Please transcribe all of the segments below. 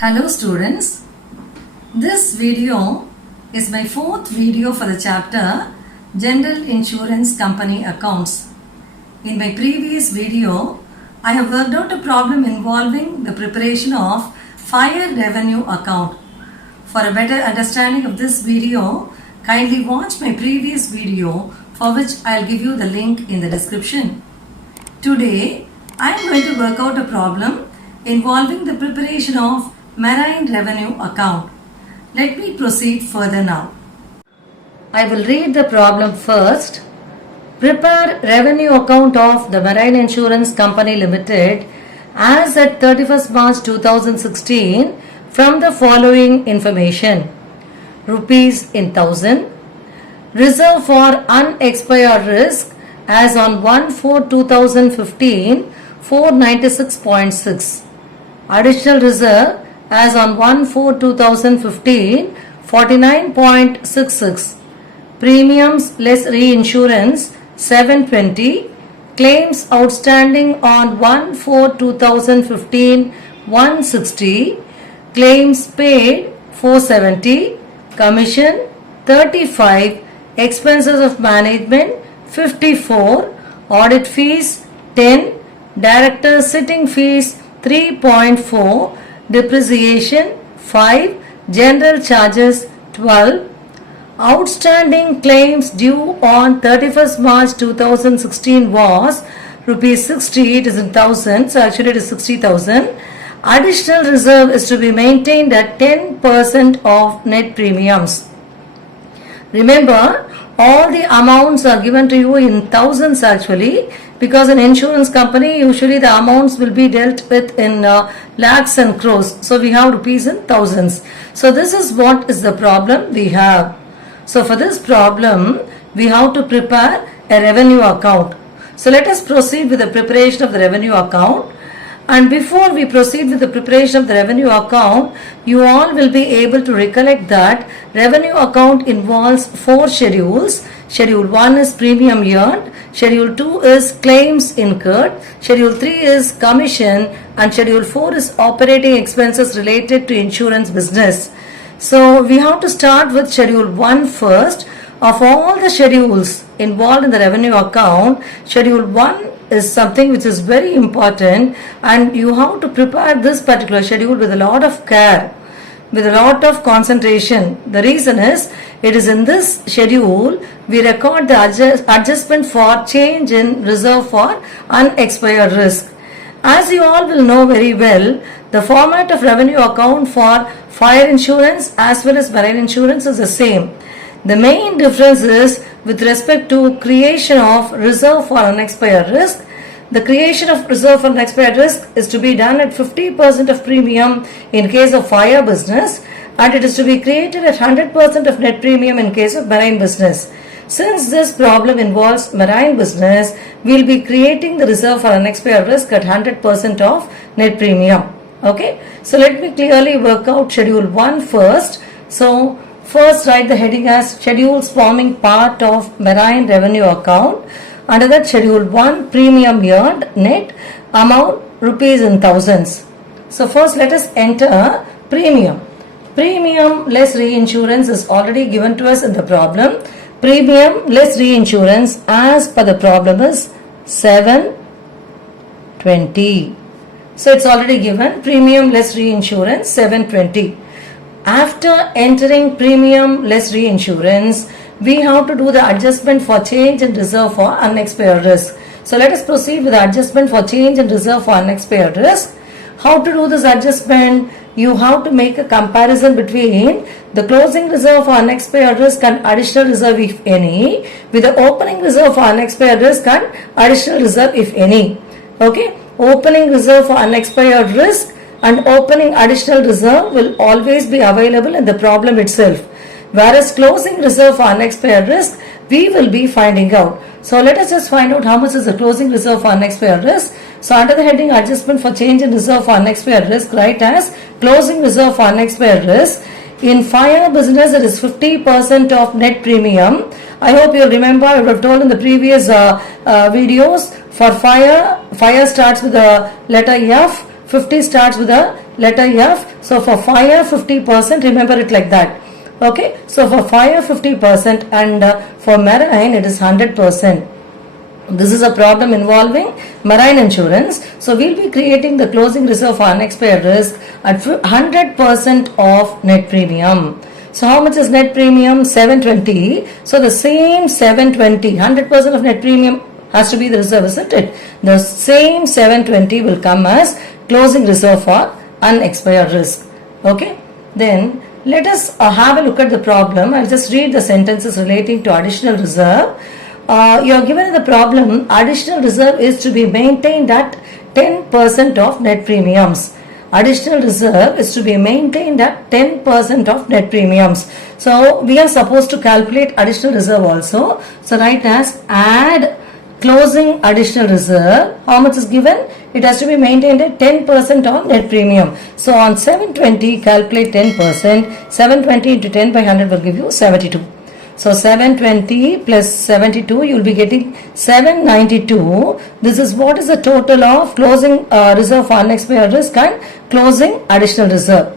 Hello students, this video is my fourth video for the chapter General Insurance Company Accounts. In my previous video, I have worked out a problem involving the preparation of fire revenue account. For a better understanding of this video, kindly watch my previous video for which I will give you the link in the description. Today, I am going to work out a problem involving the preparation of marine revenue account. Let me proceed further now. I will read the problem first. Prepare revenue account of the Marine Insurance Company Limited as at 31st March 2016 from the following information. Rupees in 1000. Reserve for unexpired risk as on 1/4/2015 496.6. Additional reserve as on 1/4/2015 49.66. Premiums less reinsurance 720. Claims outstanding on 1/4/2015 160. Claims paid 470. Commission 35. Expenses of management 54. Audit fees 10. Director sitting fees 3.4. Depreciation 5. General charges 12. Outstanding claims due on 31st March 2016 was rupees 60. It is in thousand, so actually it is 60,000. Additional reserve is to be maintained at 10% of net premiums. Remember, all the amounts are given to you in thousands actually, because in insurance company usually the amounts will be dealt with in lakhs and crores. So we have rupees in thousands. So this is what is the problem we have. So for this problem we have to prepare a revenue account. So let us proceed with the preparation of the revenue account. And before we proceed with the preparation of the revenue account, you all will be able to recollect that revenue account involves 4 schedules. Schedule 1 is premium earned, Schedule 2 is claims incurred, Schedule 3 is commission, and Schedule 4 is operating expenses related to insurance business. So we have to start with Schedule 1 first. Of all the schedules involved in the revenue account, Schedule 1 is something which is very important, and you have to prepare this particular schedule with a lot of care, with a lot of concentration. The reason is, it is in this schedule we record the adjustment for change in reserve for unexpired risk. As you all will know very well, the format of revenue account for fire insurance as well as marine insurance is the same. The main difference is with respect to creation of reserve for unexpired risk. The creation of reserve for unexpired risk is to be done at 50% of premium in case of fire business, and it is to be created at 100% of net premium in case of marine business. Since this problem involves marine business, we will be creating the reserve for unexpired risk at 100% of net premium. Okay, so let me clearly work out Schedule 1 first. So first write the heading as schedules forming part of marine revenue account. Under that, Schedule 1 premium earned net amount rupees in thousands. So first let us enter premium. Premium less reinsurance is already given to us in the problem. Premium less reinsurance as per the problem is 720. So it's already given. Premium less reinsurance 720. After entering premium less reinsurance, we have to do the adjustment for change in reserve for unexpired risk. So let us proceed with the adjustment for change in reserve for unexpired risk. How to do this adjustment? You have to make a comparison between the closing reserve for unexpired risk and additional reserve if any, with the opening reserve for unexpired risk and additional reserve if any. Okay, opening reserve for unexpired risk and opening additional reserve will always be available in the problem itself. Whereas closing reserve for unexpired risk, we will be finding out. So let us just find out how much is the closing reserve for unexpired risk. So under the heading adjustment for change in reserve for unexpired risk, write as closing reserve for unexpired risk. In fire business, it is 50% of net premium. I hope you remember, I would have told in the previous videos, for fire starts with the letter F. 50 starts with a letter F. So for fire 50%, remember it like that. Okay, so for fire 50% and for marine it is 100%. This is a problem involving marine insurance. So we'll be creating the closing reserve for unexpired risk at 100% of net premium. So how much is net premium? 720. So the same 720, 100% of net premium has to be the reserve, isn't it? The same 720 will come as closing reserve for unexpired risk. Okay, then let us have a look at the problem. I'll just read the sentences relating to additional reserve. You are given the problem, additional reserve is to be maintained at 10% of net premiums. Additional reserve is to be maintained at 10% of net premiums. So we are supposed to calculate additional reserve also. So write as add closing additional reserve. How much is given? It has to be maintained at 10% of net premium. So on 720 calculate 10%. 720 into 10 by 100 will give you 72. So 720 plus 72, you will be getting 792. This is what is the total of closing reserve for unexpired risk and closing additional reserve.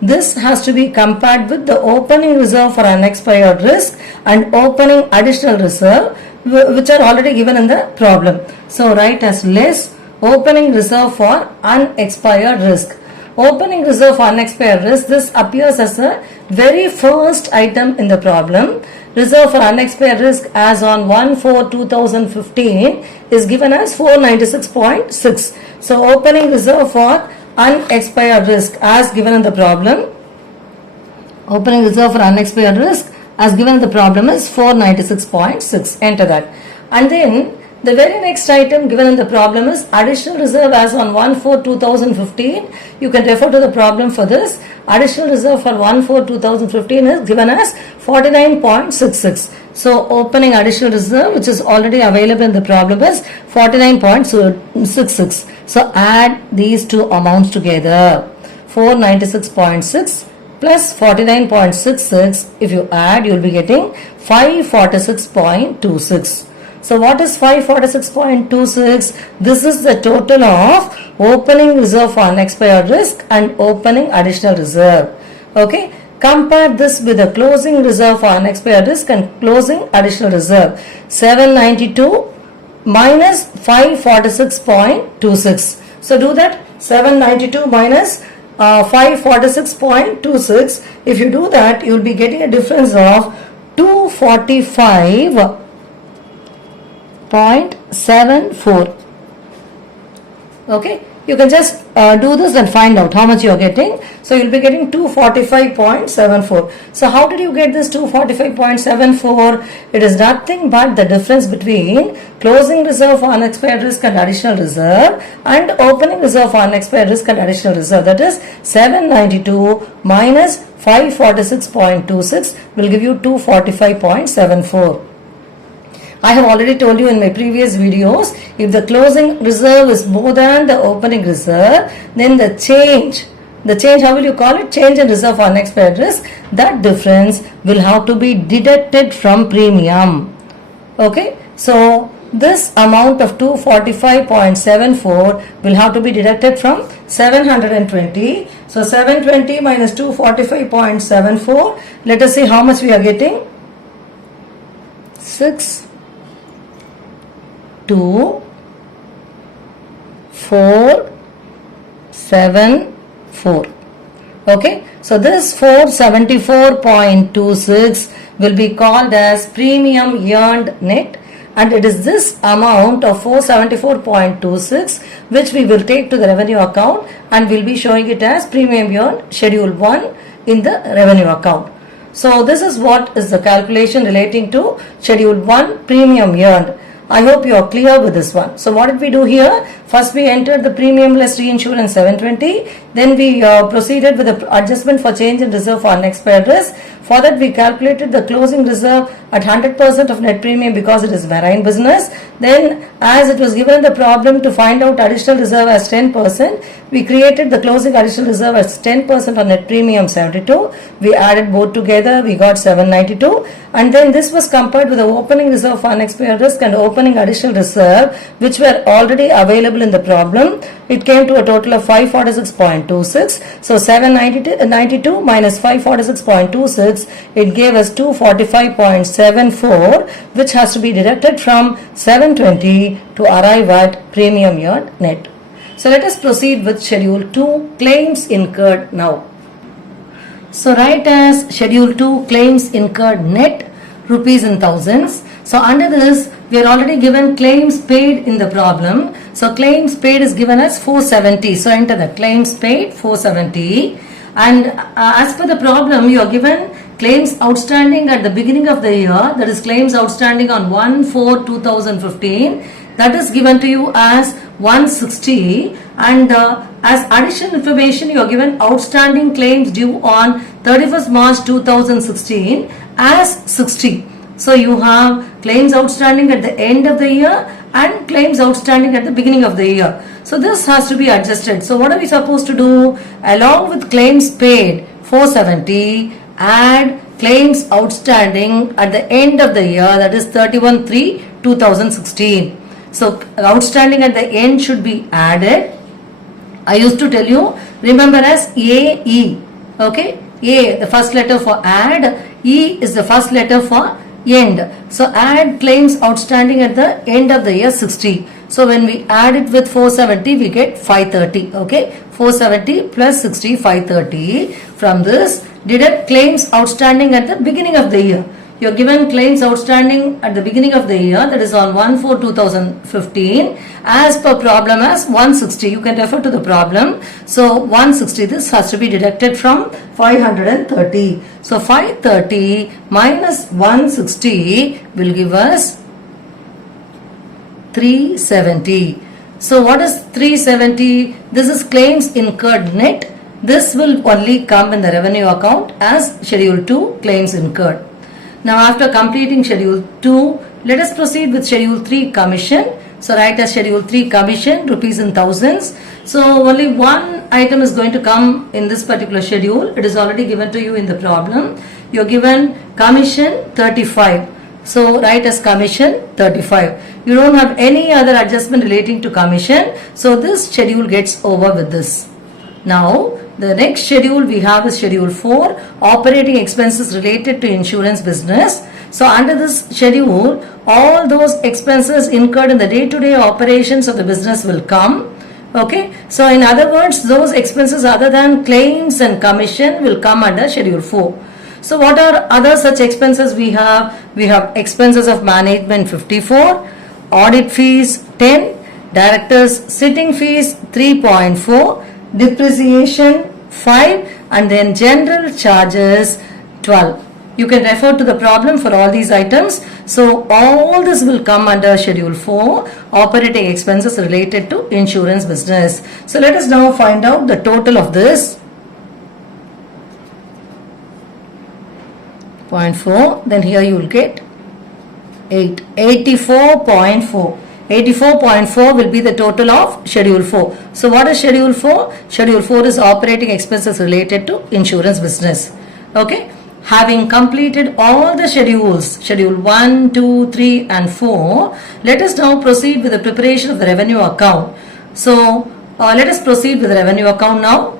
This has to be compared with the opening reserve for unexpired risk and opening additional reserve, which are already given in the problem. So write as less opening reserve for unexpired risk. Opening reserve for unexpired risk, this appears as the very first item in the problem. Reserve for unexpired risk as on 1/4/2015 is given as 496.6. So opening reserve for unexpired risk as given in the problem. Opening reserve for unexpired risk as given in the problem is 496.6. Enter that. And then the very next item given in the problem is additional reserve as on 1/4/2015. You can refer to the problem for this. Additional reserve for 1/4/2015 is given as 49.66. So opening additional reserve, which is already available in the problem, is 49.66. So add these two amounts together. 496.6 plus 49.66. If you add, you will be getting 546.26. So what is 546.26? This is the total of opening reserve for unexpired risk and opening additional reserve. Okay, compare this with the closing reserve for unexpired risk and closing additional reserve. 792 minus 546.26. So do that. 792 minus 546.26. If you do that, you will be getting a difference of 245.74. Okay, you can just do this and find out how much you are getting. So you will be getting 245.74. So how did you get this 245.74? It is nothing but the difference between closing reserve for unexpired risk and additional reserve and opening reserve for unexpired risk and additional reserve. That is 792 minus 546.26 will give you 245.74. I have already told you in my previous videos, if the closing reserve is more than the opening reserve, then the change, how will you call it? Change in reserve for unexpired risk, that difference will have to be deducted from premium. Okay, so this amount of 245.74 will have to be deducted from 720. So 720 minus 245.74, let us see how much we are getting. 62474. Okay, so this 474.26 will be called as premium earned net, and it is this amount of 474.26 which we will take to the revenue account and we'll be showing it as premium earned schedule 1 in the revenue account. So this is what is the calculation relating to schedule 1 premium earned. I hope you are clear with this one. So what did we do here? First we entered the premium less reinsurance 720. Then we proceeded with the adjustment for change in reserve for unexpired risk. For that we calculated the closing reserve at 100% of net premium because it is marine business. Then as it was given the problem to find out additional reserve as 10%, we created the closing additional reserve as 10% on net premium 72. We added both together, we got 792, and then this was compared with the opening reserve for unexpired risk and opening additional reserve which were already available available in the problem. It came to a total of 546.26. So 792 minus 546.26, it gave us 245.74, which has to be deducted from 720 to arrive at premium earned net. So let us proceed with Schedule 2, claims incurred now. So write as Schedule 2, claims incurred net, rupees in thousands. So under this, we are already given claims paid in the problem. So claims paid is given as 470. So enter the claims paid 470. And as per the problem, you are given claims outstanding at the beginning of the year. That is claims outstanding on 1/4/2015. That is given to you as 160. And as additional information, you are given outstanding claims due on 31st March 2016 as 60. So you have claims outstanding at the end of the year and claims outstanding at the beginning of the year. So this has to be adjusted. So what are we supposed to do? Along with claims paid 470, add claims outstanding at the end of the year, that is 31/3/2016. So outstanding at the end should be added. I used to tell you, remember as AE. Okay, A the first letter for add, E is the first letter for end. So add claims outstanding at the end of the year 60. So when we add it with 470, we get 530. Okay, 470 plus 60, 530. From this, deduct claims outstanding at the beginning of the year. You are given claims outstanding at the beginning of the year, that is on 1/4/2015, as per problem as 160. You can refer to the problem. So 160, this has to be deducted from 530. So 530 minus 160 will give us 370. So what is 370? This is claims incurred net. This will only come in the revenue account as Schedule 2, claims incurred. Now after completing Schedule 2, let us proceed with Schedule 3, commission. So write as Schedule 3, commission, rupees in thousands. So only one item is going to come in this particular schedule. It is already given to you in the problem. You are given commission 35. So write as commission 35. You don't have any other adjustment relating to commission. So this schedule gets over with this. Now the next schedule we have is Schedule 4, operating expenses related to insurance business. So under this schedule, all those expenses incurred in the day-to-day operations of the business will come. Okay. So in other words, those expenses other than claims and commission will come under Schedule 4. So what are other such expenses we have? We have expenses of management 54, audit fees 10, directors sitting fees 3.4, depreciation 5, and then general charges 12. You can refer to the problem for all these items. So all this will come under Schedule 4, operating expenses related to insurance business. So let us now find out the total of this. 0.4, then here you will get 84.4. 84.4 will be the total of Schedule 4. So what is Schedule 4? Schedule 4 is operating expenses related to insurance business. Okay. Having completed all the schedules, Schedule 1, 2, 3 and 4, let us now proceed with the preparation of the revenue account. So let us proceed with the revenue account now.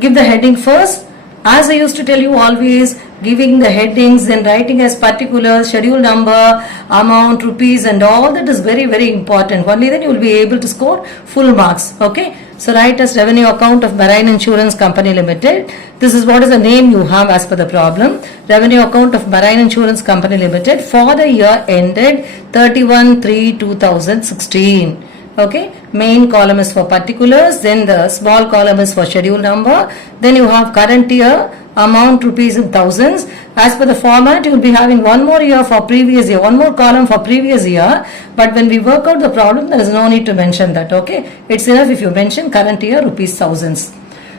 Give the heading first. As I used to tell you always, giving the headings and writing as particulars, schedule number, amount, rupees and all that is very, very important. Only then you will be able to score full marks. Okay. So write as revenue account of Marine Insurance Company Limited. This is what is the name you have as per the problem. Revenue account of Marine Insurance Company Limited for the year ended 31/3/2016. Okay, main column is for particulars, then the small column is for schedule number, then you have current year, amount rupees in thousands. As per the format, you will be having one more year for previous year, one more column for previous year, but when we work out the problem, there is no need to mention that. Okay, it's enough if you mention current year rupees thousands.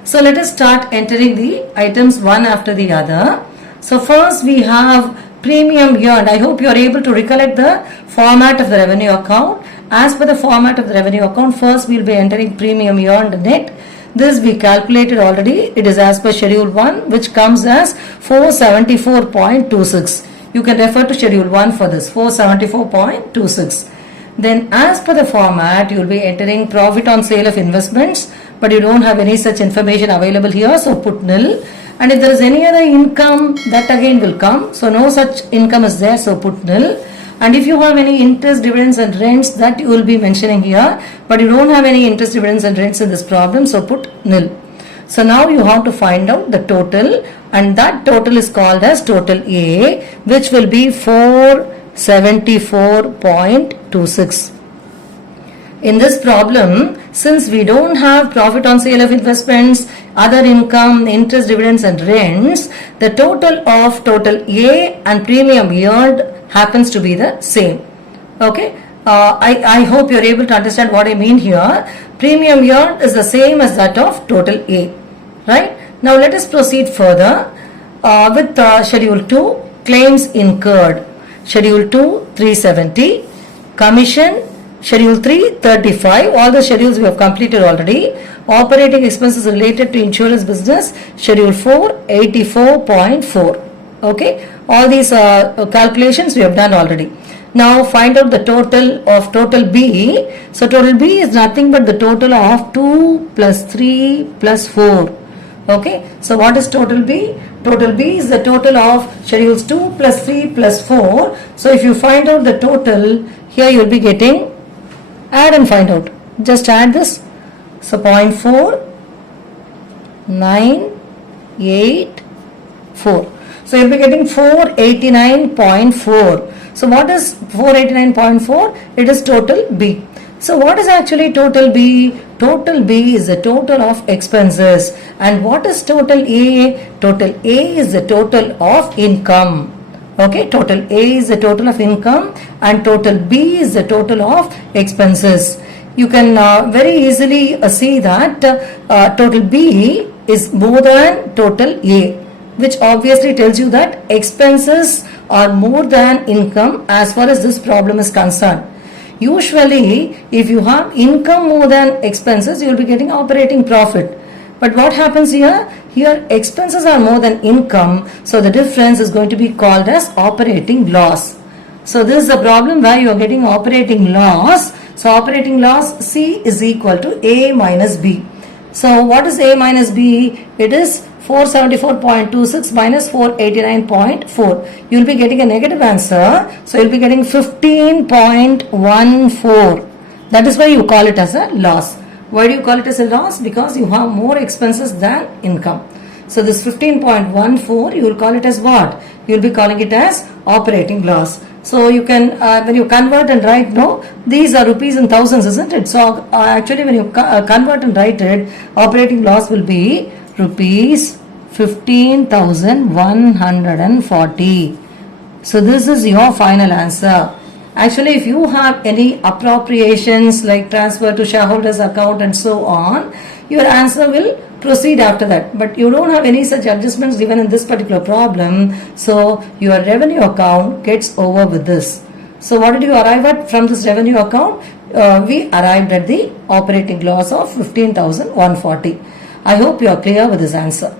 So let us start entering the items one after the other. So first we have premium earned. I hope you are able to recollect the format of the revenue account. As per the format of the revenue account, first we will be entering premium earned net. This we calculated already. It is as per schedule 1, which comes as 474.26. You can refer to schedule 1 for this, 474.26. then as per the format you will be entering profit on sale of investments, but you don't have any such information available here, so put nil. And if there is any other income, that again will come, so no such income is there, so put nil. And if you have any interest, dividends and rents, that you will be mentioning here, but you don't have any interest, dividends and rents in this problem, so put nil. So now you have to find out the total, and that total is called as total A, which will be 474.26. In this problem, since we don't have profit on sale of investments, other income, interest, dividends and rents, the total of total A and premium yield happens to be the same. Okay, I hope you are able to understand what I mean here. Premium yield is the same as that of total A, right? Now let us proceed further with schedule 2, claims incurred. Schedule 2, 370, commission. Schedule 3, 35, all the schedules we have completed already. Operating expenses related to insurance business, Schedule 4, 84.4. Okay, all these calculations we have done already. Now find out the total of total B. So total B is nothing but the total of 2 plus 3 plus 4. Okay, so what is total B? Total B is the total of schedules 2 plus 3 plus 4. So if you find out the total, here you will be getting, add and find out. Just add this. So 0.4, 9, 8, 4. So you'll be getting 489.4. So what is 489.4? It is total B. So what is actually total B? Total B is the total of expenses. And what is total A? Total A is the total of income. Okay, total A is the total of income and total B is the total of expenses. You can very easily see that total B is more than total A, which obviously tells you that expenses are more than income as far as this problem is concerned. Usually, if you have income more than expenses, you will be getting operating profit. But what happens here? Here expenses are more than income, so the difference is going to be called as operating loss. So this is the problem where you are getting operating loss. So operating loss C is equal to A minus B. So what is A minus B? It is 474.26 minus 489.4. You will be getting a negative answer. So you will be getting 15.14. That is why you call it as a loss. Why do you call it as a loss? Because you have more expenses than income. So this 15.14, you will call it as what? You will be calling it as operating loss. So you can, when you convert and write, no, these are rupees in thousands, isn't it? So actually when you convert and write it, operating loss will be rupees 15,140. So this is your final answer. Actually, if you have any appropriations like transfer to shareholders account and so on, your answer will proceed after that. But you don't have any such adjustments given in this particular problem. So your revenue account gets over with this. So what did you arrive at from this revenue account? We arrived at the operating loss of 15,140. I hope you are clear with this answer.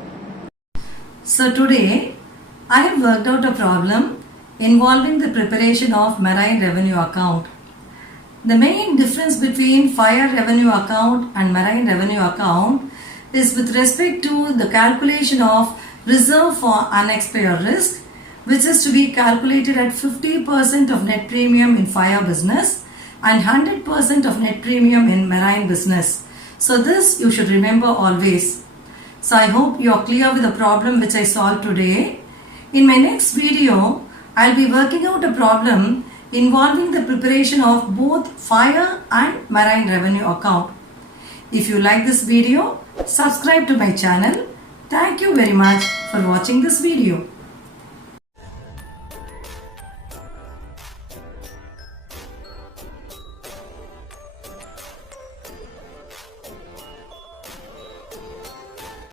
So today I have worked out a problem involving the preparation of marine revenue account. The main difference between fire revenue account and marine revenue account is with respect to the calculation of reserve for unexpired risk, which is to be calculated at 50% of net premium in fire business and 100% of net premium in marine business. So this you should remember always. So I hope you are clear with the problem which I solved today. In my next video, I'll be working out a problem involving the preparation of both fire and marine revenue account. If you like this video, subscribe to my channel. Thank you very much for watching this video.